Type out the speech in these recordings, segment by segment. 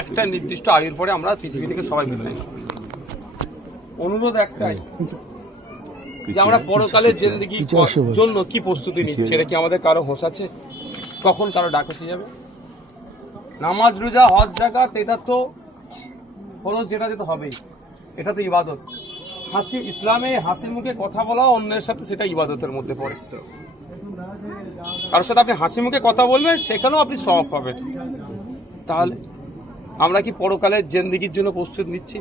একটা নির্দিষ্ট আয়ুর পরে আমরা পৃথিবী থেকে সবাই বিদায় নেব। অনুরোধ একটাই যে আমরা পরকালের জিন্দেগির জন্য কি প্রস্তুতি নিচ্ছি, এটা কি আমাদের কারো হোশ আছে? কখন কারো ডাক এসে যাবে? নামাজ রোজা হজ যাকাত এটা তো ফরজ, যেটা যেতে হবেই, এটা তো ইবাদত। হাসি ইসলামে হাসির মুখে কথা বলা অন্যের সাথে, সেটা ইবাদতের মধ্যে পড়ে। কারোর সাথে আপনি হাসি মুখে কথা বলবেন, সেখানেও আপনি সওয়াব পাবেন। তাহলে আমরা কি পরকালের জিন্দেগির জন্য প্রস্তুতি নিচ্ছি?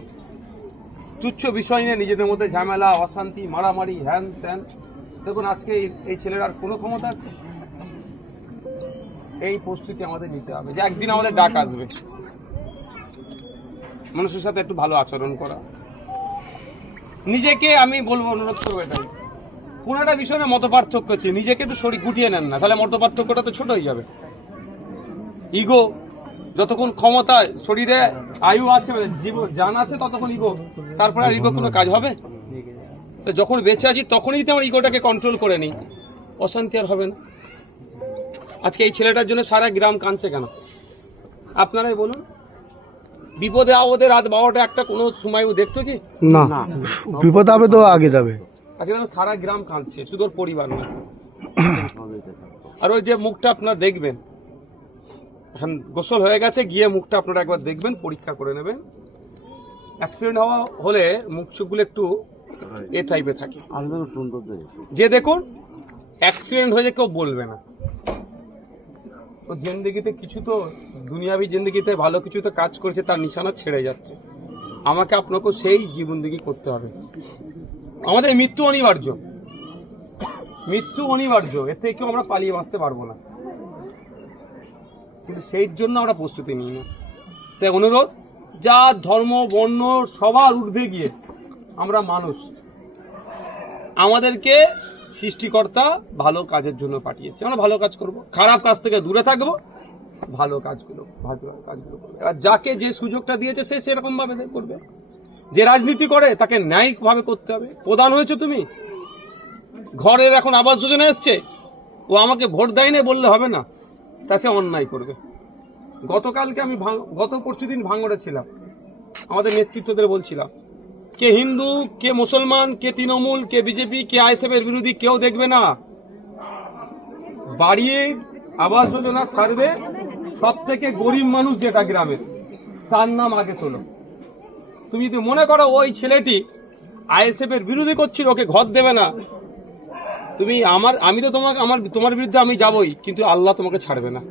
তুচ্ছ বিষয় নিয়ে নিজেদের মধ্যে ঝামেলা, অশান্তি, মারামারি, হ্যান ত্যান। দেখুন আজকে এই ছেলের আর কোনো ক্ষমতা আছে? এই প্রস্তুতি আমাদের নিতে হবে যে একদিন আমাদের ডাক আসবে। মানুষের সাথে একটু ভালো আচরণ করা, নিজেকে আমি বলবো, অনুরোধ করবো এটাই, কোনো একটা বিষয়ে মত পার্থক্য আছে, নিজেকে একটু শরীর গুটিয়ে নেন না, তাহলে মত পার্থক্যটা তো ছোট হয়ে যাবে। ইগো যতক্ষণ ক্ষমতা শরীরে আয়ু আছে, জীবন জান আছে, ততক্ষণ ইগো, তারপরে আর ইগো কোনো কাজ হবে? যখন বেঁচে আছি তখনই যদি আমার ইগোটাকে কন্ট্রোল করে নিই, অশান্তি আর হবে না। আজকে এই ছেলেটার জন্য সারা গ্রাম কাঁদছে কেন আপনারাই বলুন? বিপদে আপদে রাত 12টা 1টা কোনো সময় ও দেখতো কি? না, বিপদ হবে তো আগে যাবে। আজকে সারা গ্রাম কাঁদছে, শুধু ওর পরিবার না। আর ওই যে মুখটা আপনারা দেখবেন, এখন গোসল হয়ে গেছে, গিয়ে মুখটা আপনারা একবার দেখবেন, পরীক্ষা করে নেবেন। অ্যাক্সিডেন্ট হলে মুখ চোখগুলো একটু এ টাইপে থাকে। যে দেখুন অ্যাক্সিডেন্ট হয়ে কেউ বলবে না, তো জিন্দেগিতে কিছু তো দুনিয়াবি জিন্দেগিতে ভালো কিছু তো কাজ করেছে, তার নিশানা ছেড়ে যাচ্ছে। আমাকে আপনাকেও সেই জীবনদিগি করতে হবে। আমাদের মৃত্যু অনিবার্য, মৃত্যু অনিবার্য, এর থেকে আমরা পালিয়ে বাঁচতে পারবো না, কিন্তু সেই জন্য আমরা প্রস্তুতি নিই না। তাই অনুরোধ, জাত ধর্ম বর্ণ সবার ঊর্ধ্বে গিয়ে আমরা মানুষ, আমাদেরকে সৃষ্টিকর্তা ভালো কাজের জন্য পাঠিয়েছে, আমরা ভালো কাজ করব, খারাপ কাজ থেকে দূরে থাকবো, ভালো কাজগুলো করবো। আর যাকে যে সুযোগটা দিয়েছে সে সেরকম ভাবে করবে। যে রাজনীতি করে তাকে ন্যায়িক ভাবে করতে হবে। প্রধান হয়েছে তুমি, ঘরের এখন আবাস যোজনা এসছে, ও আমাকে ভোট দেয় না বললে হবে না, তা সে অন্যায় করবে। গতকালকে আমি গত পরশুদিন ভাঙড়ে ছিলাম, আমাদের নেতৃত্বদের বলছিলাম, কে হিন্দু, কে মুসলমান, কে তৃণমূল, কে বিজেপি, কে আইএসএফ এর বিরোধী কেউ দেখবে না। বাড়ির আবাস যোজনা সার্ভে সব থেকে গরিব মানুষ যেটা গ্রামের, তার নাম আগে তোলো। তুমি যদি মনে করো ওই ছেলেটি আইএসএফ এর বিরোধী করছিল, ওকে ঘর দেবে না, তুমি আমি তো তোমার বিরুদ্ধে আমি যাবই, কিন্তু আল্লাহ তোমাকে ছাড়বে না।